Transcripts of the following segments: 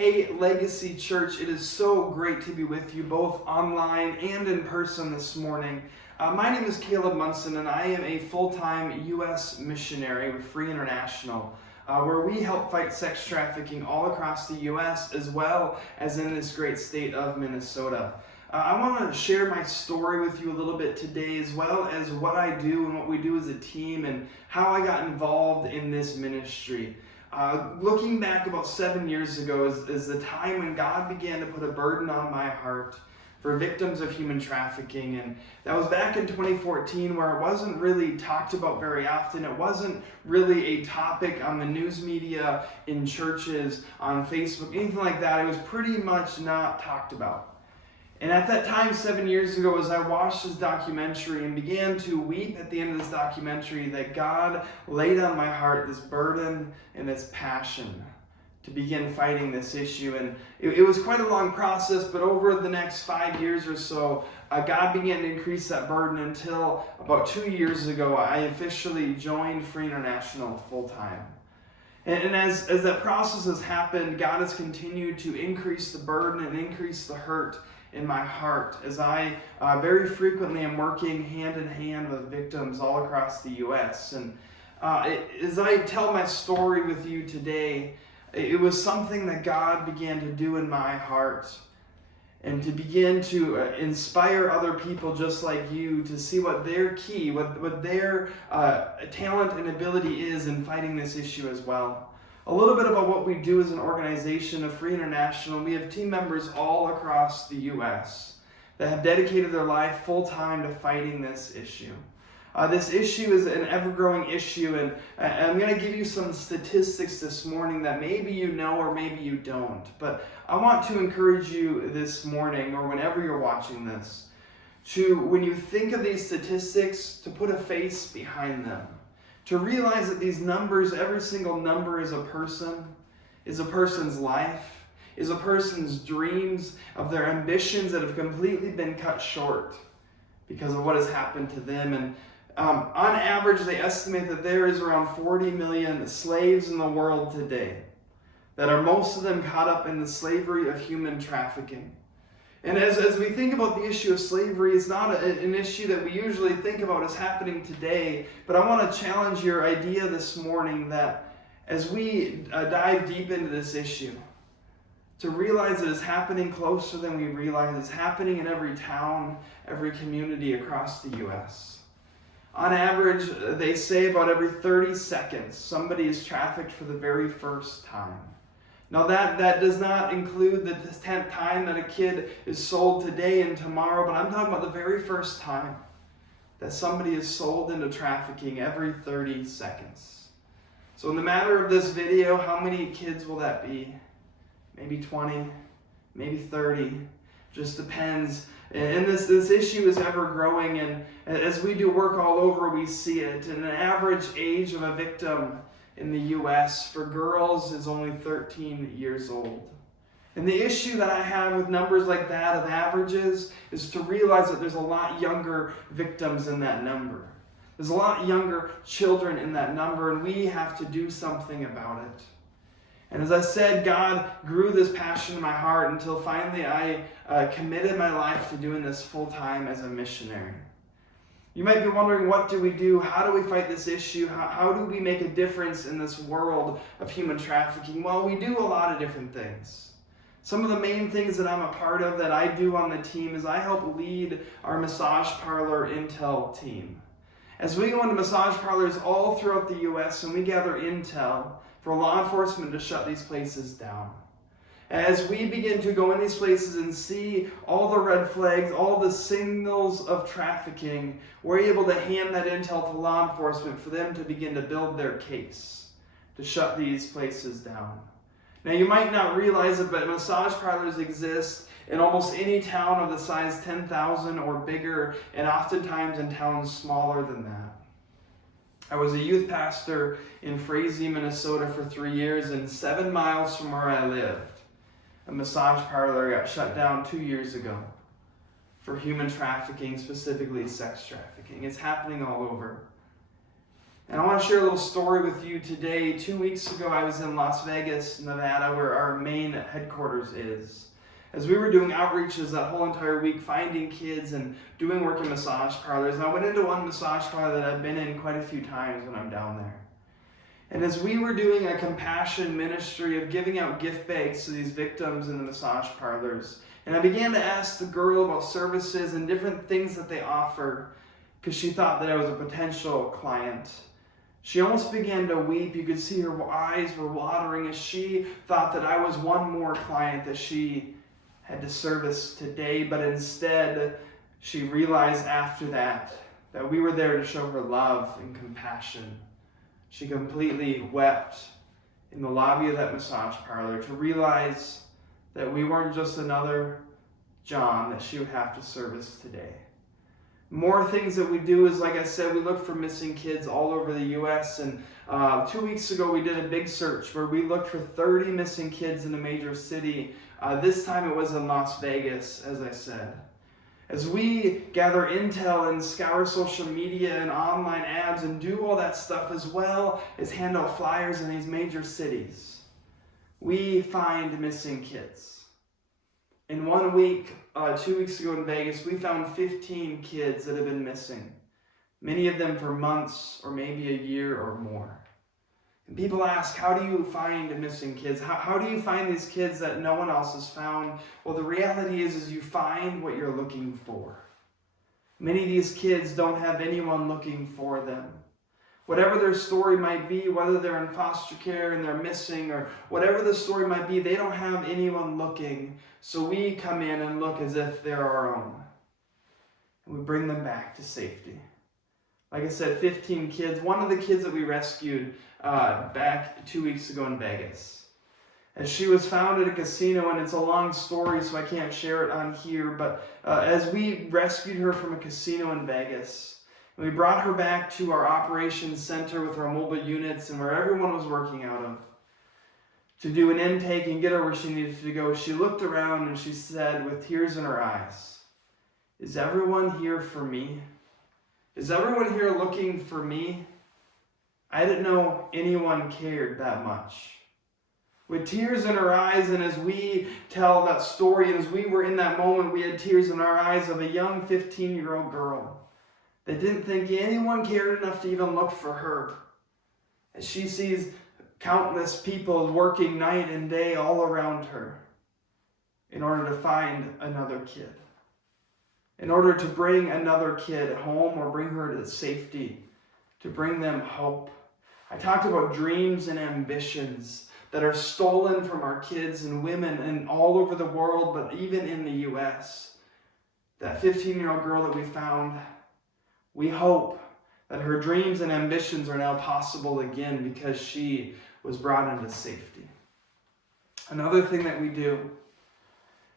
Hey, Legacy Church, it is so great to be with you both online and in person this morning. My name is Caleb Monson, and I am a full-time U.S. missionary with Free International, where we help fight sex trafficking all across the U.S. as well as in this great state of Minnesota. I want to share my story with you a little bit today, as well as what I do and what we do as a team and how I got involved in this ministry. Looking back about 7 years ago is the time when God began to put a burden on my heart for victims of human trafficking. And that was back in 2014, where it wasn't really talked about very often. It wasn't really a topic on the news media, in churches, on Facebook, anything like that. It was pretty much not talked about. And at that time, 7 years ago, as I watched this documentary and began to weep at the end of this documentary, that God laid on my heart this burden and this passion to begin fighting this issue. And it was quite a long process, but over the next 5 years or so, God began to increase that burden until about 2 years ago, I officially joined Free International full-time. And as that process has happened, God has continued to increase the burden and increase the hurt in my heart, as I very frequently am working hand in hand with victims all across the U.S. And as I tell my story with you today, it was something that God began to do in my heart, and to begin to inspire other people just like you to see what their key, what their talent and ability is in fighting this issue as well. A little bit about what we do as an organization of Free International. We have team members all across the U.S. that have dedicated their life full-time to fighting this issue. This issue is an ever-growing issue, and I'm going to give you some statistics this morning that maybe you know or maybe you don't. But I want to encourage you this morning, or whenever you're watching this, to, when you think of these statistics, to put a face behind them. To realize that these numbers, every single number is a person's life, is a person's dreams, of their ambitions that have completely been cut short because of what has happened to them. And on average, they estimate that there is around 40 million slaves in the world today, that are most of them caught up in the slavery of human trafficking. And as we think about the issue of slavery, it's not an issue that we usually think about as happening today, but I want to challenge your idea this morning that as we dive deep into this issue, to realize that it's happening closer than we realize. It's happening in every town, every community across the U.S. On average, they say about every 30 seconds, somebody is trafficked for the very first time. Now that does not include the 10th time that a kid is sold today and tomorrow, but I'm talking about the very first time that somebody is sold into trafficking, every 30 seconds. So in the matter of this video, how many kids will that be? Maybe 20, maybe 30, just depends. And this issue is ever growing, and as we do work all over, we see it. And an average age of a victim in the U.S. for girls is only 13 years old. And the issue that I have with numbers like that of averages is to realize that there's a lot younger victims in that number. There's a lot younger children in that number, and we have to do something about it. And as I said, God grew this passion in my heart until finally I committed my life to doing this full-time as a missionary. You might be wondering, what do we do? How do we fight this issue? How do we make a difference in this world of human trafficking? Well, we do a lot of different things. Some of the main things that I'm a part of that I do on the team is I help lead our massage parlor intel team. As we go into massage parlors all throughout the U.S. and we gather intel for law enforcement to shut these places down. As we begin to go in these places and see all the red flags, all the signals of trafficking, we're able to hand that intel to law enforcement for them to begin to build their case to shut these places down. Now, you might not realize it, but massage parlors exist in almost any town of the size 10,000 or bigger, and oftentimes in towns smaller than that. I was a youth pastor in Frazee, Minnesota for 3 years, and 7 miles from where I lived, a massage parlor got shut down 2 years ago for human trafficking, specifically sex trafficking. It's happening all over. And I want to share a little story with you today. 2 weeks ago, I was in Las Vegas, Nevada, where our main headquarters is. As we were doing outreaches that whole entire week, finding kids and doing work in massage parlors, and I went into one massage parlor that I've been in quite a few times when I'm down there. And as we were doing a compassion ministry of giving out gift bags to these victims in the massage parlors, and I began to ask the girl about services and different things that they offer, because she thought that I was a potential client. She almost began to weep. You could see her eyes were watering as she thought that I was one more client that she had to service today, but instead she realized after that we were there to show her love and compassion. She completely wept in the lobby of that massage parlor to realize that we weren't just another John that she would have to service today. More things that we do is, like I said, we look for missing kids all over the U.S. And 2 weeks ago, we did a big search where we looked for 30 missing kids in a major city. This time it was in Las Vegas, as I said. As we gather intel and scour social media and online ads and do all that stuff, as well as hand out flyers in these major cities, we find missing kids. In 1 week, 2 weeks ago in Vegas, we found 15 kids that have been missing. Many of them for months or maybe a year or more. And people ask, how do you find missing kids? How do you find these kids that no one else has found? Well, the reality is you find what you're looking for. Many of these kids don't have anyone looking for them. Whatever their story might be, whether they're in foster care and they're missing, or whatever the story might be, they don't have anyone looking. So we come in and look as if they're our own. And we bring them back to safety. Like I said, 15 kids. One of the kids that we rescued back 2 weeks ago in Vegas. As she was found at a casino, and it's a long story, so I can't share it on here, but as we rescued her from a casino in Vegas, and we brought her back to our operations center with our mobile units and where everyone was working out of to do an intake and get her where she needed to go, she looked around and she said with tears in her eyes, "Is everyone here for me? Is everyone here looking for me?" I didn't know anyone cared that much. With tears in her eyes, and as we tell that story, and as we were in that moment, we had tears in our eyes of a young 15-year-old girl that didn't think anyone cared enough to even look for her. As she sees countless people working night and day all around her in order to find another kid, in order to bring another kid home or bring her to safety, to bring them hope. I talked about dreams and ambitions that are stolen from our kids and women and all over the world, but even in the U.S. That 15-year-old girl that we found, we hope that her dreams and ambitions are now possible again because she was brought into safety. Another thing that we do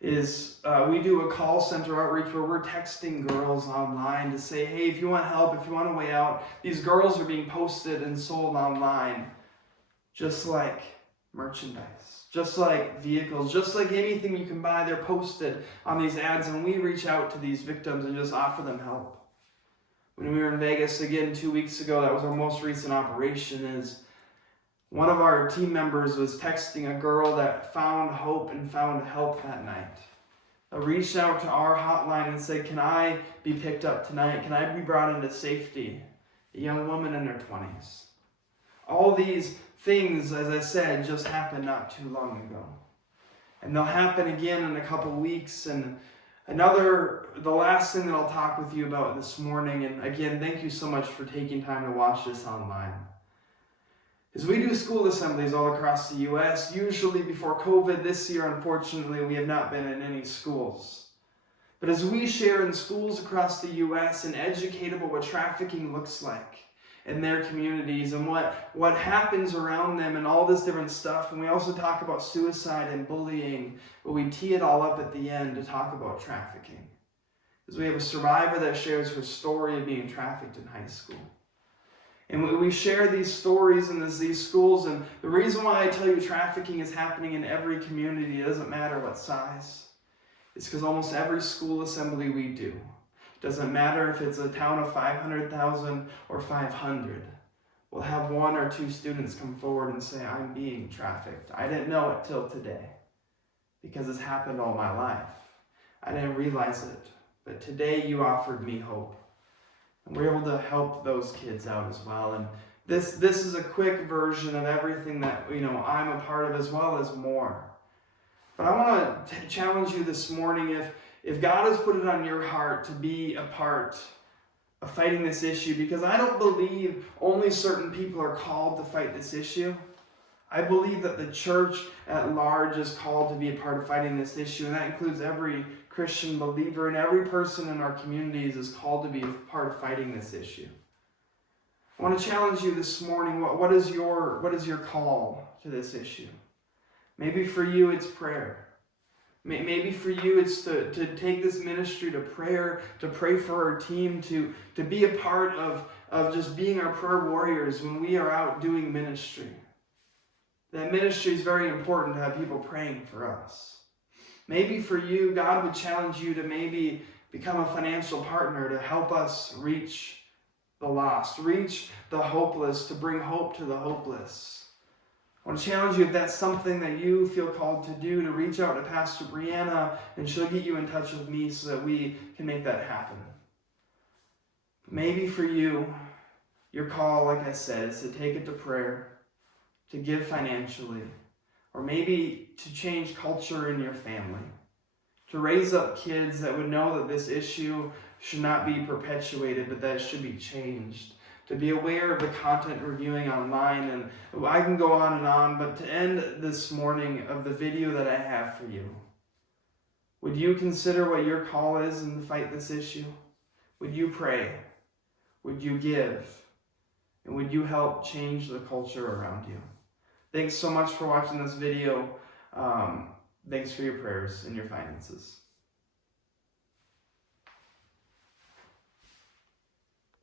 is we do a call center outreach where we're texting girls online to say, hey, if you want help, if you want a way out, these girls are being posted and sold online, just like merchandise, just like vehicles, just like anything you can buy, they're posted on these ads, and we reach out to these victims and just offer them help. When we were in Vegas again 2 weeks ago, that was our most recent operation, is one of our team members was texting a girl that found hope and found help that night. I reached out to our hotline and said, can I be picked up tonight? Can I be brought into safety? A young woman in her 20s. All these things, as I said, just happened not too long ago. And they'll happen again in a couple weeks. And the last thing that I'll talk with you about this morning, and again, thank you so much for taking time to watch this online, is we do school assemblies all across the U.S. Usually before COVID. This year, unfortunately, we have not been in any schools. But as we share in schools across the U.S. and educate about what trafficking looks like in their communities and what happens around them and all this different stuff, and we also talk about suicide and bullying, but we tee it all up at the end to talk about trafficking. Because we have a survivor that shares her story of being trafficked in high school. And we share these stories in these schools, and the reason why I tell you trafficking is happening in every community, it doesn't matter what size, it's because almost every school assembly we do, doesn't matter if it's a town of 500,000 or 500, we'll have 1 or 2 students come forward and say, I'm being trafficked. I didn't know it till today because it's happened all my life. I didn't realize it, but today you offered me hope. And we're able to help those kids out as well. And this is a quick version of everything that I'm a part of, as well as more. But I want to challenge you this morning, if God has put it on your heart to be a part of fighting this issue, because I don't believe only certain people are called to fight this issue. I believe that the church at large is called to be a part of fighting this issue, and that includes every Christian believer, and every person in our communities is called to be a part of fighting this issue. I want to challenge you this morning. What is your call to this issue? Maybe for you it's prayer. Maybe for you it's to take this ministry to prayer, to pray for our team, to be a part of just being our prayer warriors when we are out doing ministry. That ministry is very important to have people praying for us. Maybe for you, God would challenge you to maybe become a financial partner to help us reach the lost, reach the hopeless, to bring hope to the hopeless. I want to challenge you, if that's something that you feel called to do, to reach out to Pastor Brianna, and she'll get you in touch with me so that we can make that happen. Maybe for you, your call, like I said, is to take it to prayer, to give financially, or maybe to change culture in your family, to raise up kids that would know that this issue should not be perpetuated, but that it should be changed, to be aware of the content we're viewing online. And I can go on, but to end this morning of the video that I have for you, would you consider what your call is and fight this issue? Would you pray? Would you give? And would you help change the culture around you? Thanks so much for watching this video. Thanks for your prayers and your finances.